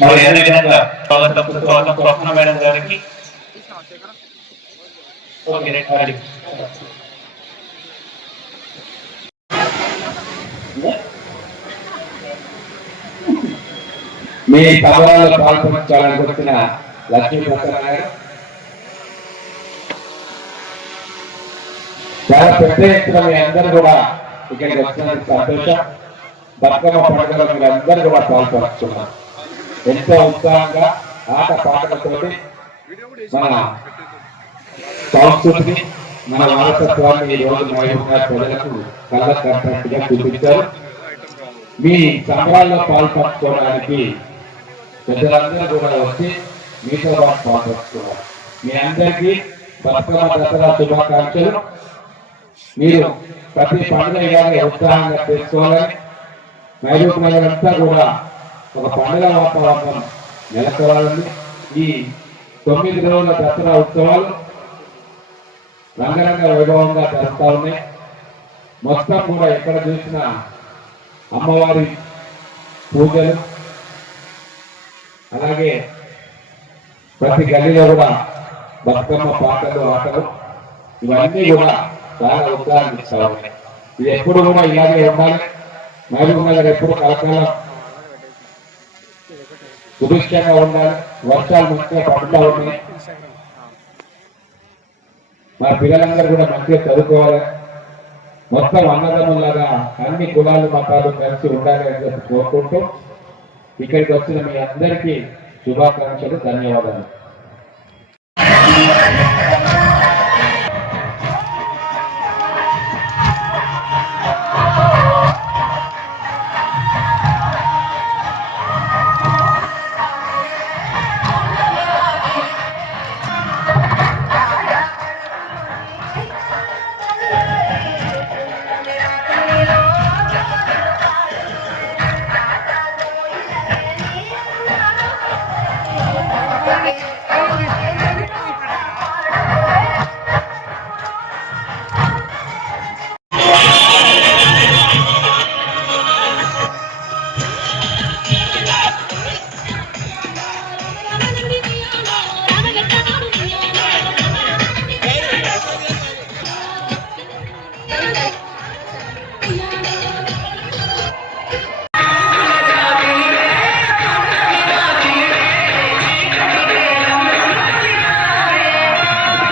మరి అదేవిధంగా స్వాగతం స్వప్న మేడం గారికి మీ సభలో పాల్పంచాలని వచ్చిన లక్ష్మీ ప్రసన్న గారు చాలా పెద్ద ఎత్తున మీ అందరూ కూడా ఇక్కడికి వచ్చినందుకు సంతోషం. బతుకమ్మ పండుగలో మీరు అందరూ కూడా పాల్పంచుకున్నారు. ఎంతో ఉత్సాహంగా ఆట పాటలతోటి మన సంస్కృతిని మన వారసత్వాన్ని ఈ రోజు ప్రజలకు కళ్ళ కట్టినట్టుగా చూపించారు. మీ సంబరాల్లో పాల్పంచుకోవడానికి ప్రజలందరూ కూడా వచ్చి మీతో పాటు పాల్పంచుకున్నారు. మీ అందరికీ బతుకమ్మ దసరా శుభాకాంక్షలు. మీరు ప్రతి పండుగ ఉత్సాహంగా చేసుకోవాలని మహబూబ్ నగర్ అంతా కూడా ఒక పండుగ వాతావరణం నెలకొవాలని ఈ 9 రోజుల దసరా ఉత్సవాలు రంగరంగ వైభవంగా జరుగుతూ ఉన్నాయి. మొత్తం కూడా ఎక్కడ చూసినా అమ్మవారి పూజలు, అలాగే ప్రతి గల్లీలో కూడా బతుకమ్మ పాటలు ఆటలు ఇవన్నీ కూడా చాలా ఉత్సాహం ఇస్తా ఉన్నాయి. ఇది ఎప్పుడు కూడా ఇలాగే ఉండాలి. మహబూబ్ నగర్ ఎప్పుడు కలకాలం సుభిక్షంగా ఉండాలి. వర్షాలు మంచిగా పడుతూ ఉన్నాయి. మా పిల్లలందరూ కూడా మంచిగా చదువుకోవాలి. మొత్తం అన్నదమ్ములాగా అన్ని కులాలు మతాలు కలిసి ఉండాలి అని చెప్పి కోరుకుంటూ ఇక్కడికి వచ్చిన మీ అందరికీ శుభాకాంక్షలు, ధన్యవాదాలు.